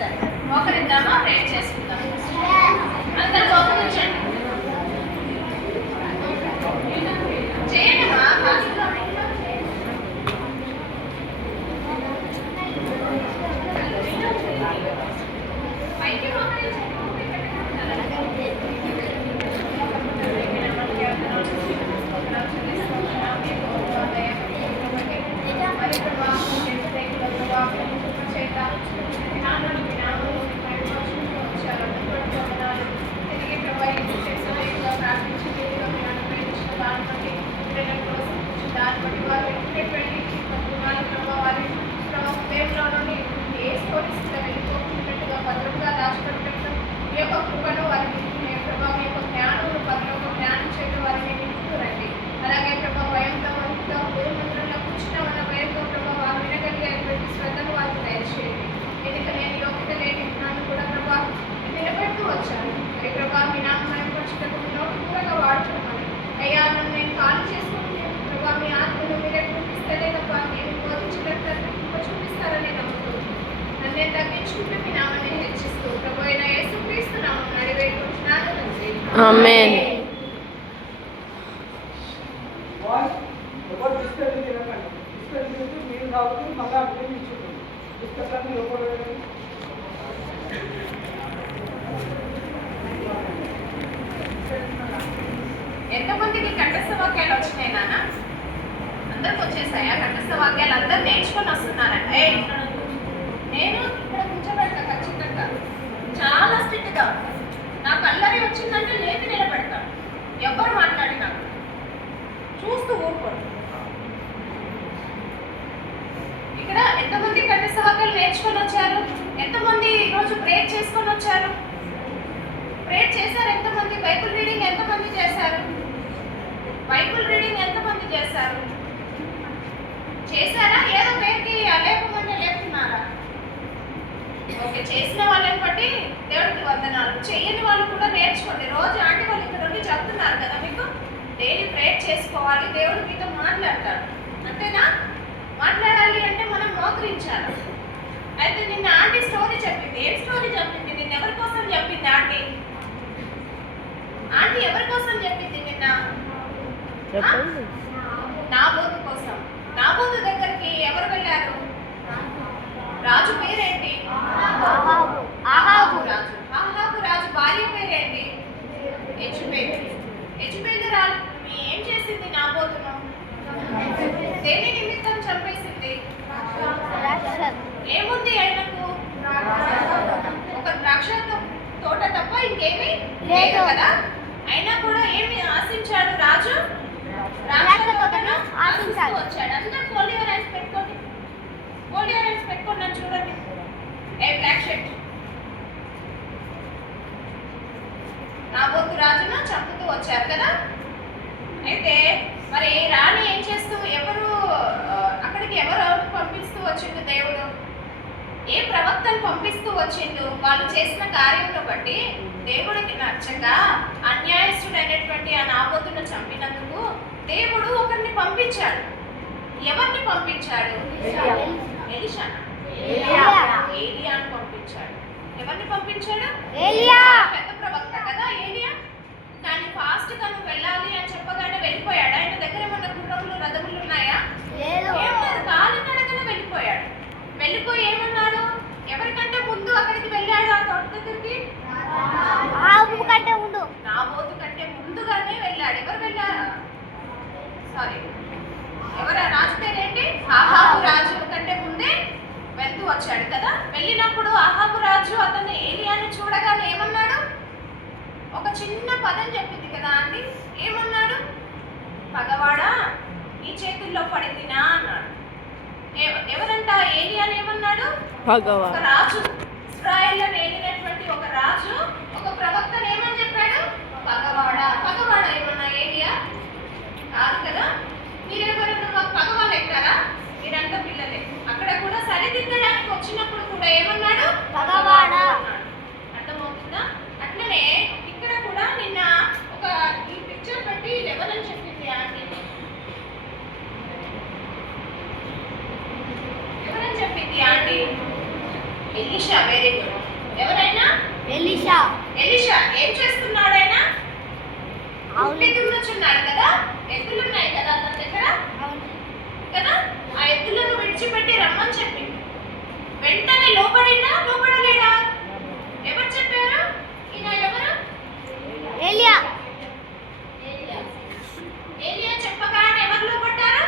సరే మోకరిద్దామా? ప్రేయర్ చేసుకుందాం. అందరూ మోకరించండి. చేయండిమా. పైకి మోకరించండి. భద్రంగా దాచిపెట్టడం ఈ యొక్క కృపను వారికి ప్రభావ మీ యొక్క జ్ఞానము పరలోక జ్ఞానం చేయడం వారిని నింపుతురండి. అలాగే ప్రభావ భయంతో మందితో మందిరంలో కూర్చున్నా ఉన్న భయంతో ప్రభావ వారు వినగలిగేటువంటి శ్రద్ధను వారికి దయచేయండి. ఎన్నిక లేని యోగ్యత లేని నన్ను కూడా ప్రభావ నిలబెడుతూ వచ్చాను. మరి ప్రభావ మీ నాన్న మయంపరచుటకు మీ నోటి కూరగా వాడుతున్నాను. అయ్యా నన్ను నేను ఖాళీ చేసుకుని ప్రభావ మీ ఆత్మను మీరే చూపిస్తేనే తప్ప నేను బోధించినట్టు చూపిస్తారని నమ్ముతున్నాను. నన్ను తగ్గించుకుంటూ మీ నామని హెచ్చిస్తూ ప్రభు అయిన యేసుక్రీస్తు నామమున అడివేడుకుంటున్నాను తండ్రి. ఆమేన్. ఎంతమందికి కంఠస్థ వాక్యాలు వచ్చినాయి నాన్న? అందరికి వచ్చేసాయా కంఠస్థ వాక్యాలు? అందరు నేర్చుకొని వస్తున్నారంట. నేను ఇక్కడ కూర్చోబెడతా ఖచ్చితంగా, చాలా స్ట్రిక్ట్గా. నాకు అల్లరి వచ్చిందంటే లేపి నిలబెడతాను. ఎవ్వరు మాట్లాడినా చూస్తూ ఊరుకోండి. ఇక్కడ ఎంతమంది కంఠస్థ వాక్యాలు నేర్చుకొని వచ్చారు? ఎంతమంది ఈరోజు ప్రేయర్ చేసుకొని వచ్చారు? ప్రేయర్ చేశారు ఎంతమంది? బైబిల్ రీడింగ్ ఎంతమంది చేశారు? బైబిల్ రీడింగ్ ఎంతమంది చేశారు? చేశారా? ఏదో పేరుకి లేపమంటే లేపుతున్నారా? ఓకే, చేసిన వాళ్ళని బట్టి దేవుడికి వందనాలు. చేయని వాళ్ళు కూడా నేర్చుకోండి. రోజు ఆంటీ వాళ్ళు ఇక్కడ నుండి చెప్తున్నారు కదా మీకు, డైలీ ప్రేయర్ చేసుకోవాలి, దేవుడు మీతో మాట్లాడతాడు. అంతేనా? మాట్లాడాలి అంటే మనం మోకరించాలి. అయితే నిన్న ఆంటీ స్టోరీ చెప్పింది. ఏం స్టోరీ చెప్పింది? నిన్న ఎవరి కోసం చెప్పింది ఆంటీ? ఆంటీ ఎవరి కోసం చెప్పింది నిన్న? నాబోతు కోసం. నాబోతు దగ్గరికి ఎవరు వెళ్ళారు? రాజు పేరేంటి? ఆహాబు రాజు. ఆహాబు రాజు భార్య పేరేంటి? యెజబెల్. యెజబెల్ రాజు ఏం చేసింది నాబోతును? దేని నిమిత్తం చంపేసింది? ఏముంది ఆయనకు? ఒక ద్రాక్ష తోట తప్ప ఇంకేమీ లేదు కదా. అయినా కూడా ఏమి ఆశించాడు రాజు? ద్రాక్ష తోటను ఆశిస్తూ వచ్చాడు. అందరూ పోలియో రైస్ పెట్టుకోండి. పోలియో రైస్ పెట్టుకోండి. నన్ను చూడండి. ఏ బ్లాక్ షర్ట్. నాబోతు రాజును చంపుతూ వచ్చారు కదా. అయితే మరి రాణి ఏం చేస్తూ అక్కడికి ఎవరు పంపిస్తూ వచ్చిండు దేవుడు? ఏ ప్రవక్తను పంపిస్తూ వచ్చిండు? వాళ్ళు చేసిన కార్యంలో బట్టి దేవుడికి నచ్చక అన్యాయస్తుడైనటువంటి ఆ నాబోతును చంపినందుకు దేవుడు ఒకరిని పంపించాడు. ఎవరిని పంపించాడు? ఎలీషానా? ఏలియాను పంపించాడు. ఎవరిని పంపించాడు? పెద్ద ప్రవక్త కదా ఏలియా. కానీ ఫాస్ట్ గా నువ్వు వెళ్ళాలి అని చెప్పగానే వెళ్ళిపోయాడు. ఆయన దగ్గర ఏమన్నా గుర్రములు రథములు ఉన్నాయా? ఏం లేదు. కాలినడకనే వెళ్ళిపోయాడు. వెళ్ళిపోయి ఏమన్నాడు? ఎవరికంటే ముందు అక్కడికి వెళ్ళాడు ఆ తోట దగ్గరికి? నాబోతు కంటే ముందుగానే వెళ్ళాడు. ఎవరు వెళ్ళారు? సారీ, ఎవరు? రాజు పేరేంటి? ఆహాబు రాజు కంటే ముందే వెళ్తూ వచ్చాడు కదా. వెళ్ళినప్పుడు ఆహాబు రాజు అతన్ని ఏలియాని చూడగానే ఏమన్నాడు? ఒక చిన్న పదం చెప్పింది కదా అండి. ఏమన్నాడు? పగవాడా ఈ చేతుల్లో పడిందినా అన్నాడు. ఎవరంట? ఏలియాని ఏమన్నాడు? ఒక రాజు, ఇశ్రాయేలును ఏలినటువంటి ఒక రాజు ఒక ప్రవక్తను ఏమని చెప్పాడు? పగవాడా. పగవాడా ఏమన్నా ఏలియా? కాదు కదా. మీరెవరైనా పగవాళ్ళు ఎక్కారా? మీరంతా పిల్లలే. అక్కడ కూడా సరిదిద్దడానికి వచ్చినప్పుడు కూడా ఏమన్నాడు? పగవాడా. అర్థమవుతుందా? అట్లనే ఇక్కడ కూడా నిన్న ఒక ఈ పిక్చర్ పెట్టి లెవెల్ అని చెప్పింది ఆంటీ. ఎవరని చెప్పింది aunty? Elisha Elisha, very good. ఎవరైనా? ఎలీషా. ఎలీషా ఏం చేస్తున్నాడు? ఆయన దున్నుచున్నాడు కదా. ఎద్దులు ఉన్నాయి కదా తన దగ్గర కదా. ఆ ఎద్దులను విడిచిపెట్టి రమ్మని చెప్పింది. వెంటనే లోపడినా లోపడలేడా? ఎవరు చెప్పారు? ఈయన ఎవరు? ఏలియా. ఏలియా చెప్పగానే ఎవరు లోపడ్డారు?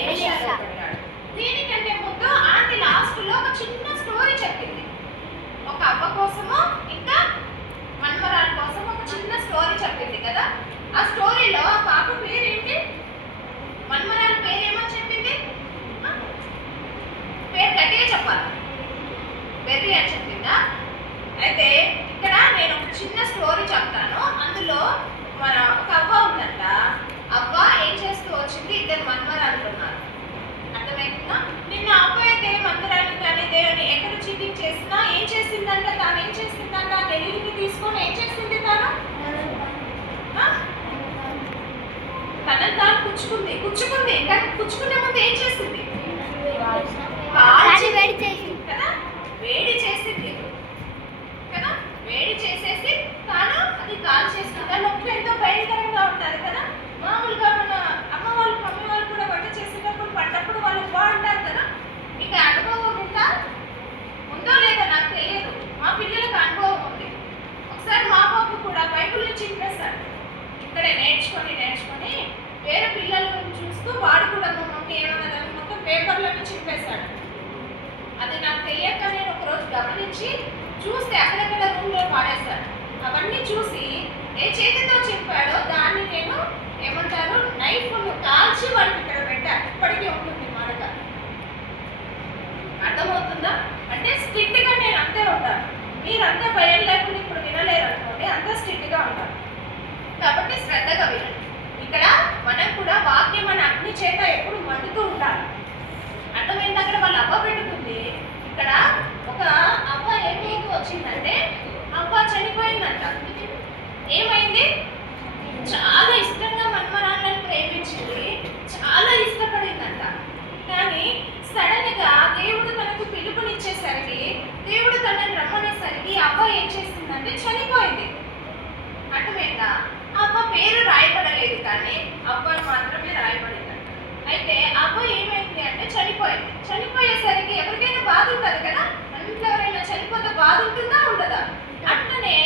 ఎలీషా లోపడ్డాడు. దీనికంటే ముందు ఆంటీ లాస్ట్ లో ఒక చిన్న స్టోరీ చెప్పింది. ఒక అవ్వ కోసము ఇంకా మన్మరాల కోసం ఒక చిన్న స్టోరీ చెప్పింది కదా. ఆ స్టోరీలో ఆ పాప పేరేంటి? మన్మరాల పేరు ఏమని చెప్పింది? పేరు గట్టిగా చెప్పాలి. బెర్రీ అని చెప్పిందా? అయితే ఇక్కడ నేను ఒక చిన్న స్టోరీ చెప్తాను. అందులో మన ఒక అవ్వ ఉందంట. అవ్వ ఏం చేస్తూ వచ్చింది? ఇద్దరు మన్మరాలు ఉన్నారు. అర్థమైందా? నిన్న అవ్వ అయితే మందిరానికి కానీ దేవుని ఎక్కడ చీటింగ్ చేసినా ఏం చేసిందంట? తాను ఏం చేసిందంట? నెల్లిని తీసుకొని ఏం చేసింది? తనని తాను కుచ్చుకుంది. కానీ కుచ్చుకునే ముందు ఏం చేసింది? వేడి చేసింది కదా. వేడి చేసేసి తాను అది కాల్ చేసింది. నొప్పి ఎంతో భయంకరంగా ఉంటుంది కదా. మామూలుగా మన అమ్మ వాళ్ళు మమ్మీ వాళ్ళు కూడా వంట చేసేటప్పుడు పడ్డప్పుడు వాళ్ళు బాగుంటారు కదా. మీకు అనుభవం ఉందో లేదో నాకు తెలియదు. మా పిల్లలకు అనుభవం ఉంది. ఒకసారి మా బాబు కూడా బైబిల్ని చింపేశాడు. ఇక్కడే నేర్చుకొని వేరే పిల్లలను చూస్తూ వాడు కూడా మా మమ్మీ ఏమన్నదని మొత్తం పేపర్లను చింపేశాడు. అది నాకు తెలియక నేను ఒకరోజు గమనించి చూస్తే అక్కడక్కడ రూమ్లో పాడేశాడు. అవన్నీ చూసి ఏ చేతితో చెప్పాడో దాన్ని నేను ఏమంటారు నైఫ్ కాల్చి వాడికి ఇక్కడ పెట్టాను. ఇప్పటికీ ఉంటుంది మరొక. అర్థమవుతుందా? అంటే స్ట్రిక్ట్గా నేను అంతే ఉంటాను. మీరు అంతే భయం లేకుండా ఇప్పుడు వినలేరు అనుకోండి, అంత స్ట్రిక్ట్గా ఉంటాను. కాబట్టి శ్రద్ధగా వినండి. ఇక్కడ మనం కూడా వాక్యం మన అగ్ని చేత ఎప్పుడు మండుతూ ఉండాలి. అర్థమైంది? అక్కడ వాళ్ళు అవ్వ పెట్టుకుంది. ఇక్కడ ఒక అవ్వ ఏమి వచ్చిందంటే అవ్వ చనిపోయిందంట. ఏమైంది? చాలా ఇష్టంగా మన్మరాలను ప్రేమించింది, చాలా ఇష్టపడిందంట. కానీ సడన్ గా దేవుడు తనకు పిలుపునిచ్చేసరికి, దేవుడు తనని రమ్మనేసరికి అవ్వ ఏం చేసిందంటే చనిపోయింది. అర్థమైందా? అవ్వ పేరు రాయబడలేదు కానీ అవ్వను మాత్రమే రాయబడిందంట. అయితే అవ్వ ఏమైంది అంటే చనిపోయింది. చనిపోయేసరికి ఎవరికైనా బాధ ఉంటుంది కదా. ఇంట్లో ఎవరైనా చనిపోతే బాధ ఉంటుందా ఉండదా? అట్లనే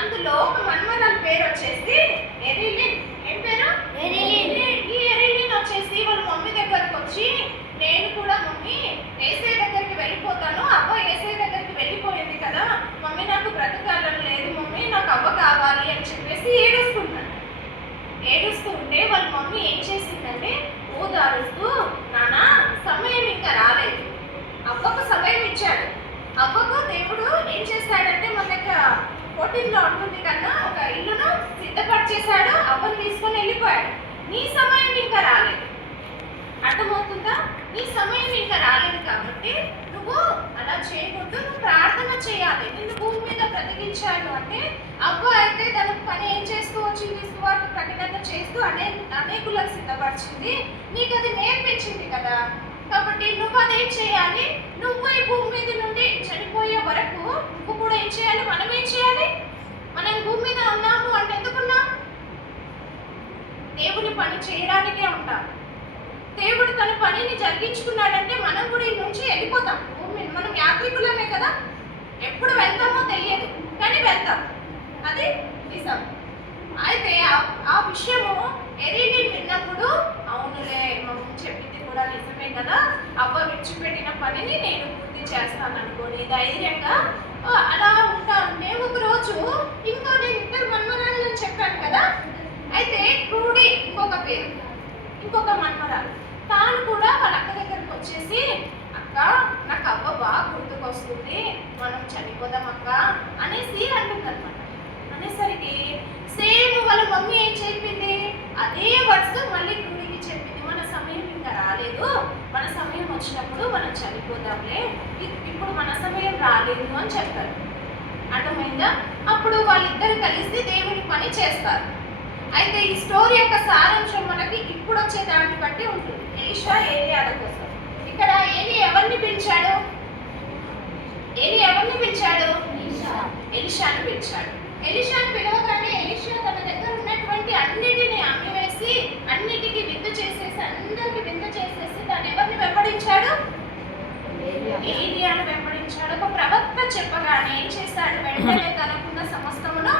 అందులో ఒక మన్మరాల పేరు వచ్చేసి ఎరీలిన్. ఏం పేరు? ఈ ఎరీలిన్ వచ్చేసి వాళ్ళ మమ్మీ దగ్గరకు వచ్చి, నేను కూడా మమ్మీ ఏసై దగ్గరికి వెళ్ళిపోతాను. అవ్వ ఏసై దగ్గరికి వెళ్ళిపోయింది కదా మమ్మీ, నాకు బ్రతకాలని లేదు మమ్మీ, నాకు అవ్వ కావాలి అని చెప్పేసి ఏడుస్తూ ఉంటే వాళ్ళ మమ్మీ ఏం చేసిందంటే ఓదారుస్తూ, నానా సమయం ఇంకా రాలేదు. అవ్వకు సమయం ఇచ్చాడు. అవ్వకు దేవుడు ఏం చేశాడంటే మన యొక్క పోటీల్లో ఉంటుంది కన్నా ఒక ఇల్లును సిద్ధపరిచేశాడు. అవ్వను తీసుకొని వెళ్ళిపోయాడు. నీ సమయం ఇంకా రాలేదు. అర్థమవుతుందా? నీ సమయం ఇంకా రాలేదు కాబట్టి నువ్వు అలా చేయకూడదు. నువ్వు ప్రార్థన చేయాలి. నిన్ను భూమి మీద బ్రతికించాడు అంటే అవ్వ అయితే తన పని ఏం చేస్తూ వచ్చింది? సువార్త ప్రకటన చేస్తూ అనేకులకు సిద్ధపరిచింది. నీకు అది నేర్పించింది కదా. కాబట్టి నువ్వు అదేం చేయాలి? నువ్వు ఈ భూమి మీద నుండి చనిపోయే వరకు నువ్వు కూడా ఏం చేయాలి? మనం ఏం చేయాలి? మనం భూమి మీద ఉన్నాము అంటే ఎందుకున్నాం? దేవుని పని చేయడానికే ఉంటాం. దేవుడు తన పనిని జరిగించుకున్నాడంటే మనం కూడా ఈ నుంచి వెళ్ళిపోతాం. మనం యాత్రికులమే కదా. ఎప్పుడు వెళ్తామో తెలియదు కానీ వెళ్తాం. అది నిజం. అయితే ఆ విషయము ఎరీలిన్ విన్నప్పుడు, అవునులే మమ్మీ చెప్పింది కూడా నిజమే కదా, అవ్వ విడిచిపెట్టిన పనిని నేను పూర్తి చేస్తాను అనుకోని ధైర్యంగా అలా ఉంటా ఉంటే ఒకరోజు ఇంకో నేను ఇద్దరు మన్మరాలను చెప్పాను కదా. అయితే క్రూడి ఇంకొక మన్మరాలు తాను కూడా వాళ్ళ అక్క దగ్గరకు వచ్చేసి, అక్క నాకు అవ్వ బాగా గుర్తుకొస్తుంది, మనం చనిపోదాం అక్క అనేసి అంటుందన్నమాట. అనేసరికి సేమ్ వాళ్ళ మమ్మీ ఏం చెప్పింది? అదే వర్డ్స్ మళ్ళీ క్రూడికి చెప్పింది. మన సమయం ఇంకా రాలేదు, మన సమయం వచ్చినప్పుడు మనం చనిపోదాంలే, ఇప్పుడు మన సమయం రాలేదు అని చెప్తారు. అర్థమైందా? అప్పుడు వాళ్ళిద్దరు కలిసి దేవుని పని చేస్తారు. అయితే ఈ స్టోరీ యొక్క సారాంశం మనకి ఇప్పుడు వచ్చే దాన్ని బట్టి ఉంటుంది. ఎలీషా ఏలియాల కోసం. ఇక్కడ ఏలి ఎవరిని పిలిచాడు? పిలిచాడు? ఎలీషాను పిలిచాడు. ఎలీషాను పిలవగానే ఎలీషా తన దగ్గర ఉన్నటువంటి అన్నిటిని అమ్మివేసి, అన్నిటికీ విందు చేసేసి, అందరికి విందు చేసేసి తను ఎవరిని వెంబడించాడు? ఏలియాను వెంబడించాడు. ఒక ప్రవక్త చెప్పగానే ఏం చేశాడు? వెంటనే తనకున్న సమస్తమును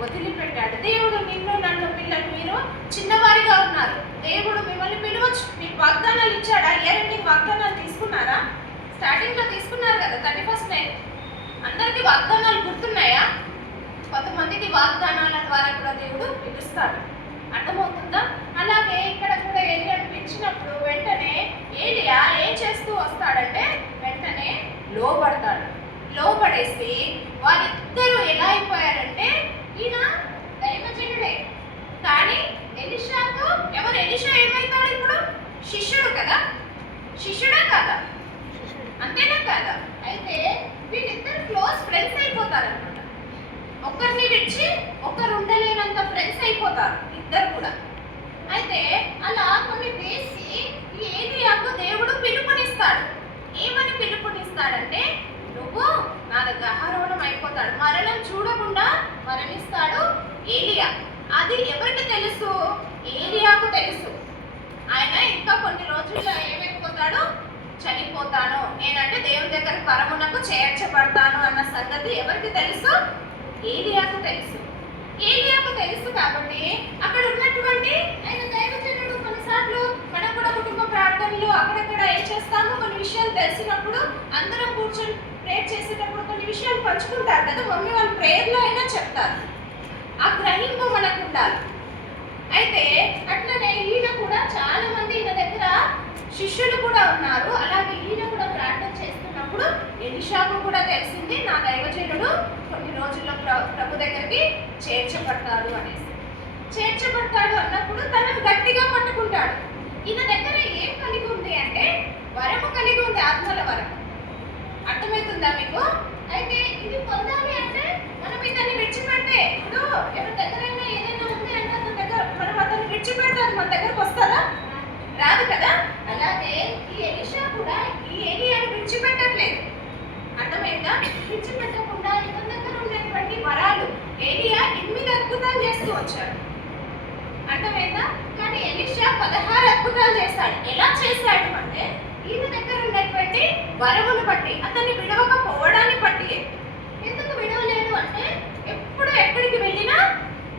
వదిలిపెట్టాడు. దేవుడు నిన్ను నన్ను పిల్లలు మీరు చిన్నవారిగా ఉన్నారు, దేవుడు మిమ్మల్ని పిలవచ్చు, మీకు వాగ్దానాలు ఇచ్చాడా? ఇయర్ వాగ్దానాలు తీసుకున్నారా? స్టార్టింగ్ లో తీసుకున్నారు కదా, 31st నైట్ అందరికి వాగ్దానాలు గుర్తున్నాయా? కొంతమందికి వాగ్దానాల ద్వారా కూడా దేవుడు పిలుస్తాడు. అర్థమవుతుందా? అలాగే ఇక్కడ కూడా ఏలియాను పిలిచినప్పుడు వెంటనే ఏలియా ఏం చేస్తూ వస్తాడంటే వెంటనే లోబడతాడు. లోబడేసి వారిద్దరూ ఎలా అయిపోయారంటే, ఈయన దైవజనుడే కానీ ఎలీషాకు ఎవరు? ఎలీషా ఏమవుతాడు ఇప్పుడు? శిష్యుడు కదా, శిష్యుడా కాదా? అంతేనా కాదా? అయితే వీళ్ళిద్దరు క్లోజ్ ఫ్రెండ్స్ అయిపోతారన్నమాట. ఒకరిని విడిచి ఒకరు ఉండలేనంత ఫ్రెండ్స్ అయిపోతారు ఇద్దరు కూడా. అయితే అలా కొన్ని చేసి ఈ ఏలియాకు దేవుడు పిలుపునిస్తాడు. ఏమని పిలుపునిస్తాడంటే, నువ్వు నా దగ్గర ఆహారోహణం అయిపోతాడు, మరణం చూడకుండా మరణిస్తాడు ఏలియా. అది ఎవరికి తెలుసు? ఏలియాకు తెలుసు. ఆయన ఇంకా కొన్ని రోజుల్లో ఏమైపోతాడు? చనిపోతాను, నేనంటే దేవుని దగ్గర పరమునకు చేర్చబడతాను అన్న సంగతి ఎవరికి తెలుసు? ఏలియాకు తెలుసు. ఏలియాకు తెలుసు కాబట్టి అక్కడ ఉన్నటువంటి ఆయన దైవజనుడు కొన్నిసార్లు మనం కూడా కుటుంబ ప్రార్థనలు అక్కడక్కడ ఏం చేస్తాము, కొన్ని విషయాలు తెలిసినప్పుడు అందరం కూర్చొని ప్రేయర్ చేసేటప్పుడు కొన్ని విషయాలు పంచుకుంటారు కదా, మమ్మీ వాళ్ళు ప్రేయర్లో అయినా చెప్తారు. ఆ గ్రహింపు మనకు ఉండాలి. అయితే అట్లనే ఈయన కూడా చాలా మంది ఈయన దగ్గర శిష్యులు కూడా ఉన్నారు. అలాగే ఈయన కూడా ప్రార్థన చేస్తున్నప్పుడు ఎలీషాకు కూడా తెలిసింది, నా దైవజనుడు కొన్ని రోజుల్లో ప్రభు దగ్గరికి చేర్చబడతాడు అనేసి. చేర్చబడతాడు అన్నప్పుడు తనను గట్టిగా పట్టుకుంటాడు. ఈయన దగ్గర ఏం కలిగి ఉంది అంటే వరము కలిగి ఉంది, ఆత్మల వరము. అర్థమవుతుందా మీకు? అయితే ఇది పొందాలి అంటే మనం ఇతన్ని విడిచిపెడితే, ఇప్పుడు ఎవరి దగ్గరైనా ఏదైనా ఉంది అంటే అతని దగ్గర మనం అతన్ని విడిచిపెడతారు, మన దగ్గరకు వస్తారా? రాదు కదా. అలాగే ఈ ఎలీషా కూడా ఈ ఏలియాను విడిచిపెట్టట్లేదు. అర్థమైందా? విడిచిపెట్టకుండా ఇతని దగ్గర ఉన్నటువంటి వరాలు ఏలియా 8 అద్భుతాలు చేస్తూ వచ్చాడు. అర్థమైందా? కానీ ఎలీషా 16 అద్భుతాలు చేశాడు. ఎలా చేశాడు అంటే ఈయన దగ్గర ఉన్నటువంటి వరమును బట్టి, అతన్ని విడవకపోవడాన్ని బట్టి. ఎందుకు విడవలేడు అంటే ఎప్పుడు ఎక్కడికి వెళ్ళినా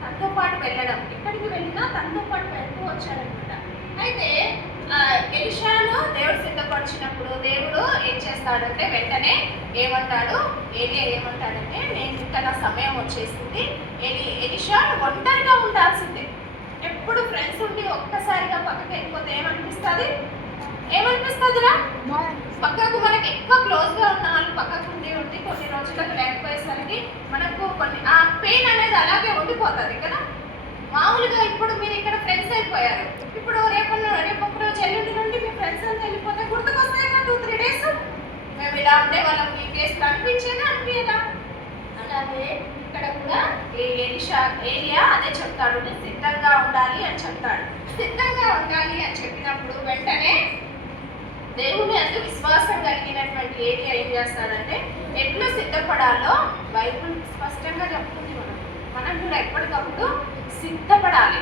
తనతో పాటు వెళ్ళడం, ఎక్కడికి వెళ్ళినా తనతో పాటు వెళ్తూ వచ్చాడనమాట. అయితే ఎలీషాను దేవుడు సిద్ధపరిచినప్పుడు దేవుడు ఏం చేస్తాడంటే వెంటనే ఏమంటాడు? ఏలియా ఏమంటాడంటే, నేను ఇంకా నా సమయం వచ్చేసింది, ఎలీషా ఒంటరిగా ఉండాల్సిందే. ఎప్పుడు ఫ్రెండ్స్ ఉండి ఒక్కసారిగా పక్కకి వెళ్ళిపోతే ఏమనిపిస్తుంది? ఏమనిపిస్తుందిరా? పక్కకు మనకి ఎక్కువ క్లోజ్గా ఉన్న వాళ్ళు పక్కకు ఉండి కొన్ని రోజులకు లేకపోయేసరికి మనకు కొన్ని ఆ పెయిన్ అనేది అలాగే ఉండిపోతుంది కదా. మామూలుగా ఇప్పుడు మీరు ఇక్కడ ఫ్రెండ్స్ అయిపోయారు, ఇప్పుడు రేపొక్క రోజు ఎల్లుండి నుండి మీ ఫ్రెండ్స్ అంతా వెళ్ళిపోతే గుర్తుకొస్తాయి కదా 2-3 డేస్. మేము ఇలా ఉండే వాళ్ళం, మీ కేసు అనిపించేదా అనిపించదా? అలాగే ఇక్కడ కూడా ఏలియా అదే చెప్తాడు, నేను సిద్ధంగా ఉండాలి అని చెప్తాడు. సిద్ధంగా ఉండాలి అని చెప్పినప్పుడు వెంటనే దేవుని అందు విశ్వాసం కలిగినటువంటి ఏలియా ఏం చేస్తాడంటే, ఎట్లా సిద్ధపడాలో బైబుల్ స్పష్టంగా చెప్తుంది. మనం కూడా ఎప్పటికప్పుడు సిద్ధపడాలి.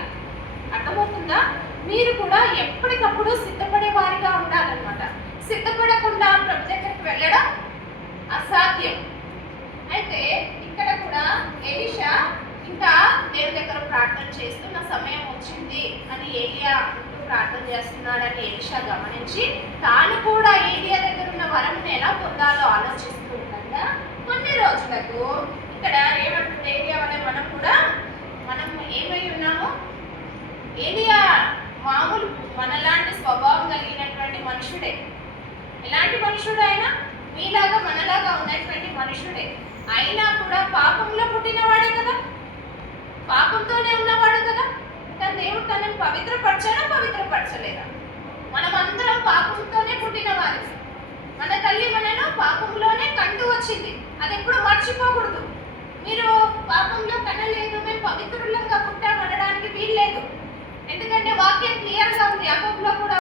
అర్థమవుతుందా? మీరు కూడా ఎప్పటికప్పుడు సిద్ధపడే వారిగా ఉండాలన్నమాట. సిద్ధపడకుండా ప్రభు దగ్గరికి వెళ్ళడం అసాధ్యం. అయితే ఇక్కడ కూడా ఎలీషా ఇంకా దేవుని దగ్గర ప్రార్థన చేస్తూ నా సమయం వచ్చింది అని ఏలియా అంటూ ప్రార్థన చేస్తున్నాడని ఎలీషా గమనించి తాను కూడా ఏలియా దగ్గర ఉన్న వరంని ఎలా పొందాలో ఆలోచిస్తూ ఉండగా కొన్ని రోజులకు ఇక్కడ ఏమంటుంది ఏలియా వల్ల మనం ఏమై ఉన్నాము? ఏలియా మామూలు మనలాంటి స్వభావం కలిగినటువంటి మనుషుడే. ఎలాంటి మనుషుడు అయినా మీలాగా మనలాగా ఉన్నటువంటి మనుషుడే. అయినా కూడా పాపంలో పుట్టినవాడే కదా, పాపంతోనే ఉన్నవాడు కదా. కానీ దేవుడు తనని పవిత్రపరచాడా, పవిత్రపరచలేదా? మనమందరం పాపంతోనే పుట్టినవారు. మన తల్లి మనను పాపంలోనే కంటూ వచ్చింది. అది ఎప్పుడు మర్చిపోకూడదు. మీరు పాపంలో కనలేదు, మేము పవిత్రులంగా పుట్టామనడానికి వీల్లేదు. ఎందుకంటే వాక్యం క్లియర్గా ఉంది. యాకోబులో కూడా